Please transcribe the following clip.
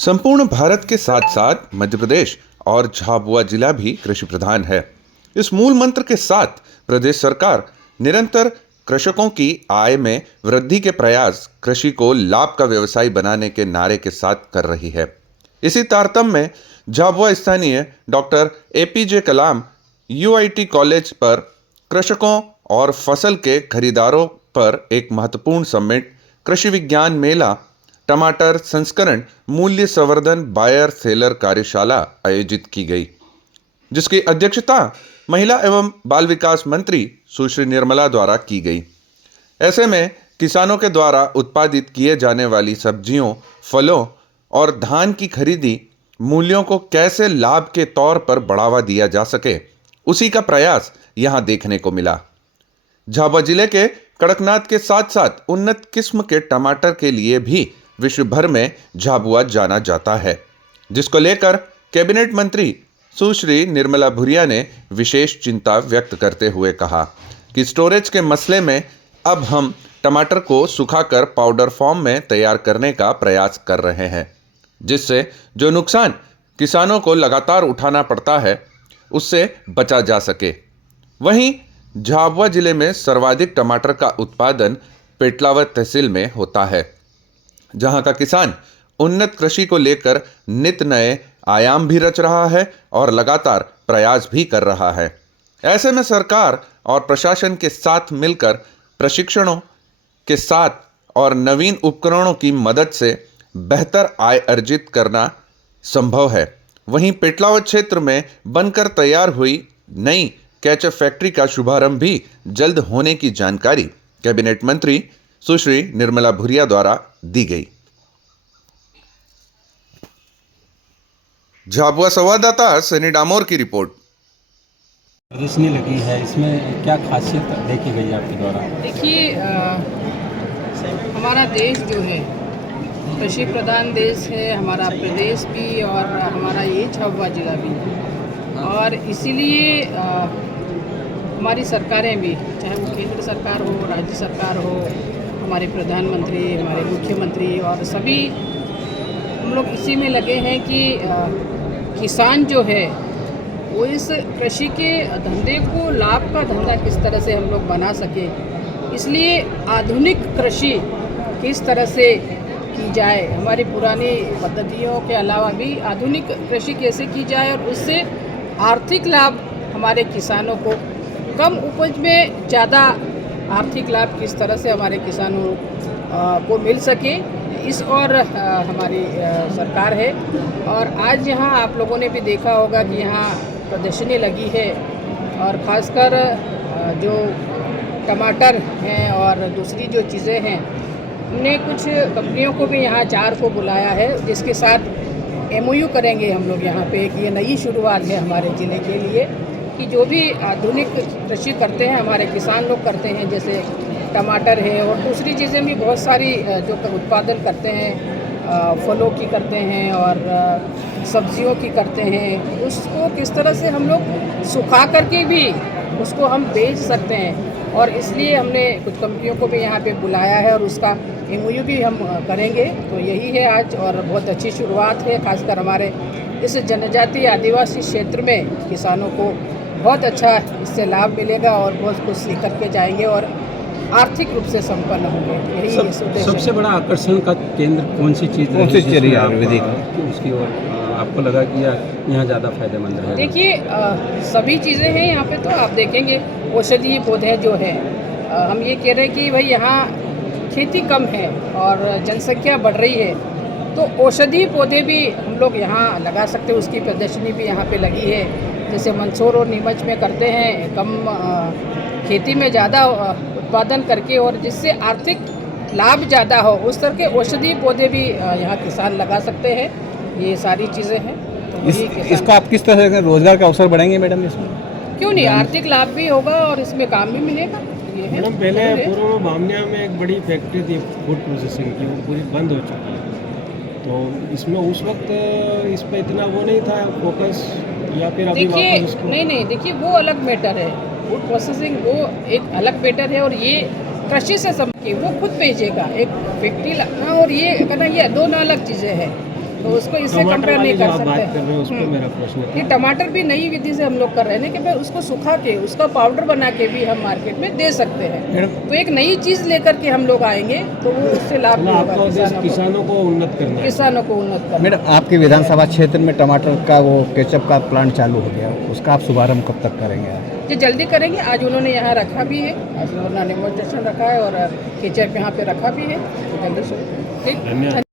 संपूर्ण भारत के साथ साथ मध्य प्रदेश और झाबुआ जिला भी कृषि प्रधान है। इस मूल मंत्र के साथ प्रदेश सरकार निरंतर कृषकों की आय में वृद्धि के प्रयास कृषि को लाभ का व्यवसाय बनाने के नारे के साथ कर रही है। इसी तारतम्य में झाबुआ स्थानीय डॉक्टर एपीजे कलाम यूआईटी कॉलेज पर कृषकों और फसल के खरीदारों पर एक महत्वपूर्ण समिट कृषि विज्ञान मेला टमाटर संस्करण मूल्य संवर्धन बायर सेलर कार्यशाला आयोजित की गई, जिसकी अध्यक्षता महिला एवं बाल विकास मंत्री सुश्री निर्मला द्वारा की गई। ऐसे में किसानों के द्वारा उत्पादित किए जाने वाली सब्जियों, फलों और धान की खरीदी मूल्यों को कैसे लाभ के तौर पर बढ़ावा दिया जा सके, उसी का प्रयास यहां देखने को मिला। झाबुआ जिले के कड़कनाथ के साथ साथ उन्नत किस्म के टमाटर के लिए भी विश्व भर में झाबुआ जाना जाता है, जिसको लेकर कैबिनेट मंत्री सुश्री निर्मला भूरिया ने विशेष चिंता व्यक्त करते हुए कहा कि स्टोरेज के मसले में अब हम टमाटर को सुखाकर पाउडर फॉर्म में तैयार करने का प्रयास कर रहे हैं, जिससे जो नुकसान किसानों को लगातार उठाना पड़ता है उससे बचा जा सके। वहीं झाबुआ जिले में सर्वाधिक टमाटर का उत्पादन पेटलावद तहसील में होता है, जहां का किसान उन्नत कृषि को लेकर नित नए आयाम भी रच रहा है और लगातार प्रयास भी कर रहा है। ऐसे में सरकार और प्रशासन के साथ मिलकर प्रशिक्षणों के साथ और नवीन उपकरणों की मदद से बेहतर आय अर्जित करना संभव है। वहीं पेटलावद क्षेत्र में बनकर तैयार हुई नई कैचअप फैक्ट्री का शुभारंभ भी जल्द होने की जानकारी कैबिनेट मंत्री सुश्री निर्मला भूरिया द्वारा दी गई। झाबुआ संवाददाता सनी डामोर की रिपोर्ट। प्रदर्शनी लगी है, इसमें क्या खासियत देखी गई आपके द्वारा? देखिए, हमारा देश जो है कृषि प्रधान देश है, हमारा प्रदेश भी और हमारा ये झाबुआ जिला भी, और इसीलिए हमारी सरकारें भी, चाहे वो केंद्र सरकार हो, राज्य सरकार हो, हमारे प्रधानमंत्री, हमारे मुख्यमंत्री और सभी हम लोग इसी में लगे हैं कि किसान जो है वो इस कृषि के धंधे को लाभ का धंधा किस तरह से हम लोग बना सके। इसलिए आधुनिक कृषि किस तरह से की जाए, हमारी पुरानी पद्धतियों के अलावा भी आधुनिक कृषि कैसे की जाए और उससे आर्थिक लाभ हमारे किसानों को कम उपज में ज़्यादा आर्थिक लाभ किस तरह से हमारे किसानों को मिल सके, इस और हमारी सरकार है। और आज यहाँ आप लोगों ने भी देखा होगा कि यहाँ प्रदर्शनी लगी है, और ख़ासकर जो टमाटर हैं और दूसरी जो चीज़ें हैं, हमने कुछ कंपनियों को भी यहाँ 4 को बुलाया है, जिसके साथ एमओयू करेंगे हम लोग यहाँ पे कि ये नई शुरुआत है हमारे ज़िले के लिए कि जो भी आधुनिक कृषि करते हैं हमारे किसान लोग करते हैं, जैसे टमाटर है और दूसरी चीज़ें भी बहुत सारी जो उत्पादन करते हैं, फलों की करते हैं और सब्जियों की करते हैं, उसको किस तरह से हम लोग सुखा करके भी उसको हम बेच सकते हैं। और इसलिए हमने कुछ कंपनियों को भी यहाँ पे बुलाया है और उसका एमओयू भी हम करेंगे। तो यही है आज, और बहुत अच्छी शुरुआत है, खासकर हमारे इस जनजातीय आदिवासी क्षेत्र में किसानों को बहुत अच्छा इससे लाभ मिलेगा और बहुत कुछ सीख करके जाएंगे और आर्थिक रूप से संपन्न होंगे। यही सबसे बड़ा आकर्षण का केंद्र कौन सी चीज़ रही आयुर्वेदिक उसकी ओर आपको लगा कि यहाँ ज़्यादा फायदेमंद है? देखिए, सभी चीज़ें हैं यहाँ पे, तो आप देखेंगे औषधीय पौधे जो है, हम ये कह रहे हैं कि भाई यहाँ खेती कम है और जनसंख्या बढ़ रही है, तो औषधीय पौधे भी हम लोग यहाँ लगा सकते हैं। उसकी प्रदर्शनी भी यहाँ पे लगी है, जैसे मंदसौर और नीमच में करते हैं, कम खेती में ज़्यादा उत्पादन करके और जिससे आर्थिक लाभ ज़्यादा हो, उस तरह के औषधीय पौधे भी यहाँ किसान लगा सकते हैं। ये सारी चीज़ें हैं। तो इसका आप किस तरह से रोजगार का अवसर बढ़ेंगे मैडम इसमें? क्यों नहीं, आर्थिक लाभ भी होगा और इसमें काम भी मिलेगा। ये है मैडम, पहले पूर्व भामनिया में एक बड़ी फैक्ट्री थी फूड प्रोसेसिंग की, वो पूरी बंद हो चुकी है, तो इसमें उस वक्त इस पर इतना वो नहीं था फोकस, या फिर अभी देखिए नहीं, देखिए वो अलग मैटर है, फूड प्रोसेसिंग वो एक अलग मैटर है, और ये कृषि से संबंधित वो खुद भेजेगा, एक फैक्ट्री लगना और ये करना, ये 2 अलग चीज़ें हैं। तो उसको इससे टमाटर कंपेयर वाली नहीं जो कर आप बात सकते कर रहे हो उस पर मेरा प्रश्न ये था। टमाटर भी नई विधि से हम लोग कर रहे हैं ना कि भाई उसको सुखा के उसका पाउडर बना के भी हम मार्केट में दे सकते हैं। तो एक नई चीज़ लेकर के हम लोग आएंगे तो वो उससे लाभ भी मतलब होगा आपका उद्देश्य किसानों को उन्नत करना है। किसानों को उन्नत करना। मैडम, आपके विधानसभा क्षेत्र में टमाटर का वो केचप का प्लांट चालू हो गया, उसका आप शुभारंभ कब तक करेंगे आप? ये जल्दी करेंगे। आज उन्होंने यहाँ रखा भी है, आज उन्होंने डेमोस्ट्रेशन रखा है और केचप यहाँ पे रखा भी है, तो जल्दी से ठीक। धन्यवाद।